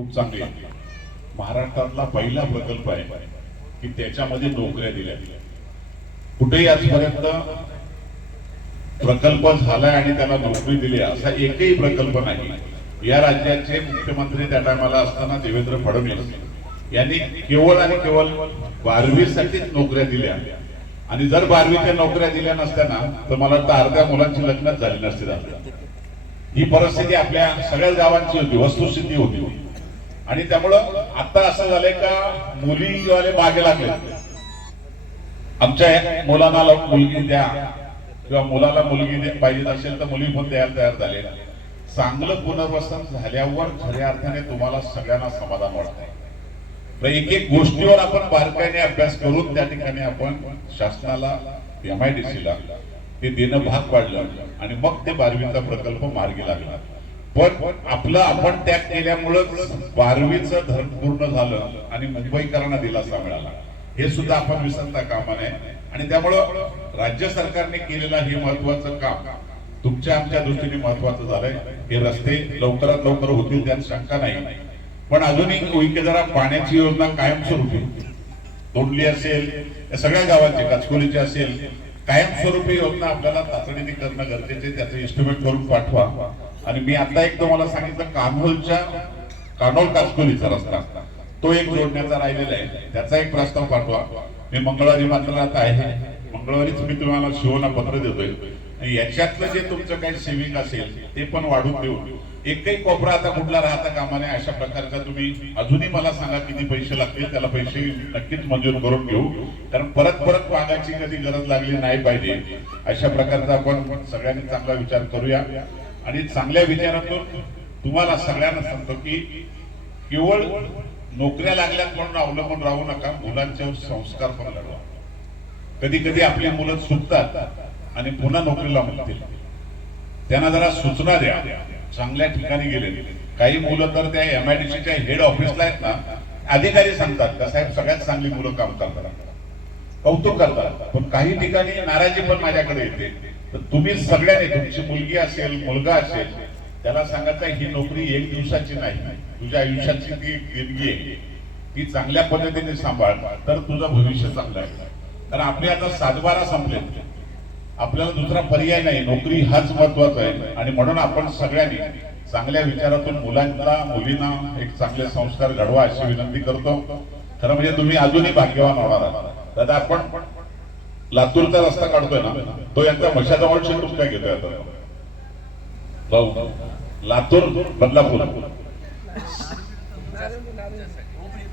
खूप चांगली आहे. महाराष्ट्रातला पहिला प्रकल्प आहे की त्याच्यामध्ये नोकऱ्या दिल्या. कुठेही आजपर्यंत प्रकल्प झालाय आणि त्याला नोकरी दिली असा एकही प्रकल्प नाही. या राज्याचे मुख्यमंत्री त्या टायमाला असताना देवेंद्र फडणवीस यांनी केवळ आणि केवळ 12वी साठीच नोकऱ्या दिल्या. आणि जर 12वीच्या नोकऱ्या दिल्या नसत्या ना तर मला वाटतं अर्ध्या मुलांची लग्नच झाली नसती. ही परिस्थिती आपल्या सगळ्या गावांची होती, वस्तुस्थिती होती. आणि त्यामुळं आता असं झालंय का मुलीवाले मागे लागले. आमच्या मुलांना मुलगी द्या किंवा मुलाला मुलगी पाहिजे असेल तर मुली पण द्यायला तयार झाले. चांगलं पुनर्वसन झाल्यावर खऱ्या अर्थाने तुम्हाला सगळ्यांना समाधान वाटतंय. एक एक गोष्टीवर आपण बारकाईने अभ्यास करून त्या ठिकाणी आपण शासनाला MIDC ते देणं भाग पाडलं आणि मग ते 12वीचा प्रकल्प मार्गी लागला. पण आपलं आपण त्याग केल्यामुळं 12वीचं धरण पूर्ण झालं आणि मुंबईकरांना दिलासा मिळाला. हे सुद्धा आपण विसरता कामा नये. आणि त्यामुळं राज्य सरकारने केलेलं हे महत्वाचं काम तुमच्या आमच्या दृष्टीने महत्वाचं झालंय. हे रस्ते लवकरात लवकर होतील त्यात शंका नाही. पण अजूनही जरा पाण्याची योजना कायमस्वरूपी तोंडली असेल, या सगळ्या गावांची काचकोलीची असेल, कायमस्वरूपी योजना आपल्याला तातडीने करणं गरजेचे. त्याचं एस्टिमेट करून पाठवा. आणि मी आता एक तुम्हाला सांगितलं कान्होल काचकोलीचा रस्ता तो एक जोडण्याचा राहिलेला आहे, त्याचा एक प्रस्ताव पाठवा. मी मंगळवारी मात्र आता आहे, मंगळवारीच मी तुम्हाला शिवना पत्र देतोय. याच्यातलं जे तुमचं काही सेविंग असेल ते पण वाढून देऊन एकही कोपरा आता कुठला राहता कामा नये अशा प्रकारचा तुम्ही अजूनही मला सांगा किती पैसे लागतील. त्याला पैसे नक्कीच मंजूर करून घेऊ, कारण परत परत मागायची कधी गरज लागली नाही पाहिजे. अशा प्रकारचा आपण सगळ्यांनी चांगला विचार करूया. आणि चांगल्या विचारातून तुम्हाला सगळ्यांना सांगतो की केवळ नोकऱ्या लागल्यात म्हणून अवलंबून राहू नका. मुलांचे संस्कार पण लढवा. कधी कधी आपली मुलं चुकतात आणि पुन्हा नोकरीला म्हणतील. त्यांना जरा सूचना द्या. चांगल्या ठिकाणी गेले काही मुलं तर त्या MIDCच्या हेड ऑफिसला आहेत ना, अधिकारी सांगतात का साहेब सगळ्यात चांगली मुलं काम करतात, कौतुक करतात. पण काही ठिकाणी नाराजी पण माझ्याकडे येते. तर तुम्ही सगळ्यांनी तुमची मुलगी असेल मुलगा असेल त्याला सांगायचं ही नोकरी एक दिवसाची नाही, तुझ्या आयुष्याची ती देणगी आहे. ती चांगल्या पद्धतीने सांभाळ तर तुझं भविष्य चांगलं आहे. कारण आपले आता 7-12 संपले, आपल्याला दुसरा पर्याय नाही. नोकरी हाच महत्वाचा आहे. आणि म्हणून आपण सगळ्यांनी चांगल्या विचारातून मुलींना एक चांगले संस्कार घडवा अशी विनंती करतो. खरं म्हणजे तुम्ही अजूनही भाग्यवान होणार आहात. दादा आपण लातूरचा रस्ता काढतोय ना, तो यांचा मशाजवळ शेतून काय घेतोय आता भाऊ, लातूर बदलापूर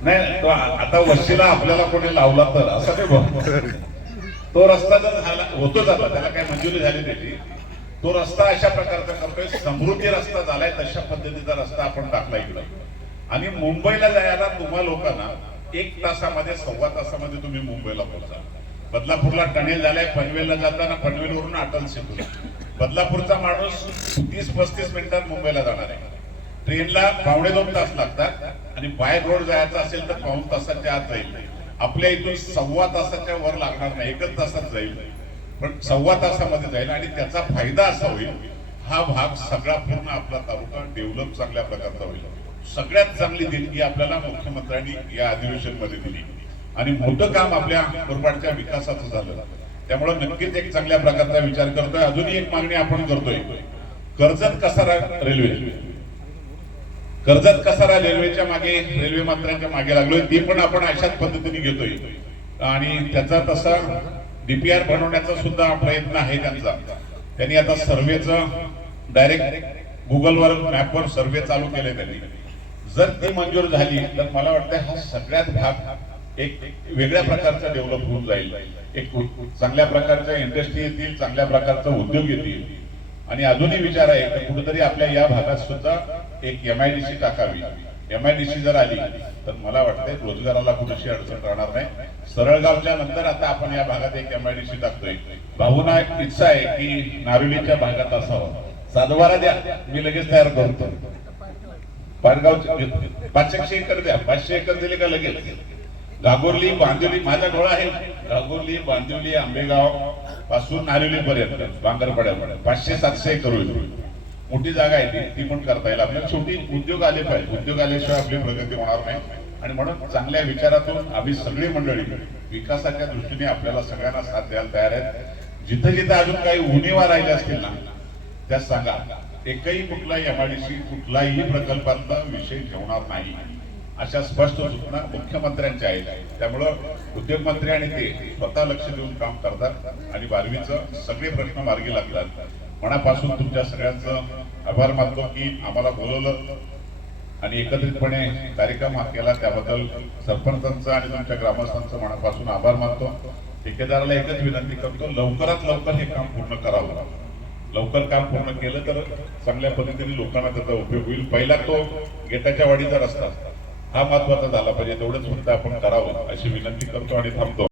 नाही तो आता वशीला आपल्याला कोणी लावला तर असं नाही भाऊ. तो रस्ता जर झाला होतोच आता, त्याला काय मंजुरी झाली त्याची. तो रस्ता अशा प्रकारचा करतोय, समृद्धी रस्ता झालाय तशा पद्धतीचा रस्ता आपण टाकला इकडे. आणि मुंबईला जायला तुम्हा लोकांना 1 तासामध्ये 1.25 तासामध्ये तुम्ही मुंबईला पोहोचा. बदलापूरला टनेल झालाय, पनवेलला जाताना पनवेलवरून अटल सेतू. बदलापूरचा माणूस 30-35 मिनिटात मुंबईला जाणार आहे. ट्रेनला 2.25 तास लागतात आणि बाय रोड जायचं असेल तर 2 तासाच्या आत जाईल. आपल्या इथून 1.25 तासाच्या वर लागणार नाही, 1 तासात जाईल. पण 1.25 तासामध्ये जाईल. आणि त्याचा फायदा असा होईल हा भाग सगळा पूर्ण आपला तालुका डेव्हलप चांगल्या प्रकारचा होईल. सगळ्यात चांगली देणगी आपल्याला मुख्यमंत्र्यांनी या अधिवेशन मध्ये दिली आणि मोठं काम आपल्या मुरबाडच्या विकासाचं झालं. त्यामुळे नक्कीच एक चांगल्या प्रकारचा विचार करतोय. अजूनही एक मागणी आपण करतोय, कर्जत कसारा रेल्वे. कर्जत कसारा रेल्वेच्या मागे रेल्वे मंत्र्यांच्या मागे लागलोय. ती पण आपण अशाच पद्धतीने घेतोय आणि त्याचा तसा DPR बनवण्याचा सुद्धा प्रयत्न आहे त्यांचा. त्यांनी आता सर्वेचं डायरेक्ट गुगलवर मॅपवर सर्वे चालू केले त्यांनी. जर ती मंजूर झाली तर मला वाटतं हा सगळ्यात भाग एक वेगळ्या प्रकारचा डेव्हलप होऊन जाईल. एक चांगल्या प्रकारच्या इंडस्ट्री येतील, चांगल्या प्रकारचा उद्योग येतील. आणि अजूनही विचार आहे की कुठेतरी आपल्या या भागात सुद्धा एक MIDC टाकावी. MIDC जर आली तर मला वाटतंय रोजगाराला कुठेशी अडचण राहणार नाही. सरळगावच्या नंतर आता आपण या भागात एक MIDC टाकतोय. भाऊना एक इच्छा आहे की नारोलीच्या भागात असावं. सातबारा द्या, मी लगेच तयार करतो. पाटगाव 500 एकर द्या, 500 एकर दिले का लगेच. घागोर्ली बांदिवली माझा डोळा आहे. घागोर्ली बांदिवली आंबेगाव पासून नारोली पर्यंत बांगरपड्यापर्यंत 500-700 एकर होईल. मोठी जागा आहे ती पण करता येईल आपल्याला. शेवटी उद्योग आले पाहिजे, उद्योग आल्याशिवाय आपली प्रगती होणार नाही. आणि म्हणून चांगल्या विचारातून आम्ही सगळी मंडळी विकासाच्या दृष्टीने आपल्याला सगळ्यांना साथ द्यायला तयार आहेत. जिथं जिथं अजून काही उणीवा राहिल्या असतील ना त्या सांगा. एकही कुठलाही एमआयडीसी कुठलाही प्रकल्पातला विषय ठेवणार नाही अशा स्पष्ट सूचना मुख्यमंत्र्यांच्या आहेत. त्यामुळं उद्योगमंत्री आणि ते स्वतः लक्ष देऊन काम करतात आणि बारवीचं सगळे प्रश्न मार्गी लागतात. मनापासून तुमच्या सगळ्यांचं आभार मानतो की आम्हाला बोलवलं आणि एकत्रितपणे कार्यक्रम हा केला. त्याबद्दल सरपंचांचं आणि तुमच्या ग्रामस्थांचं मनापासून आभार मानतो. ठेकेदाराला एकच विनंती करतो, लवकरात लवकर हे काम पूर्ण करावं. लवकर काम पूर्ण केलं तर चांगल्या पद्धतीने लोकांना त्याचा उपयोग होईल. पहिला तो गेटाच्या वाडीचा रस्ता हा महत्वाचा झाला पाहिजे, तेवढंच फक्त आपण करावं अशी विनंती करतो आणि थांबतो.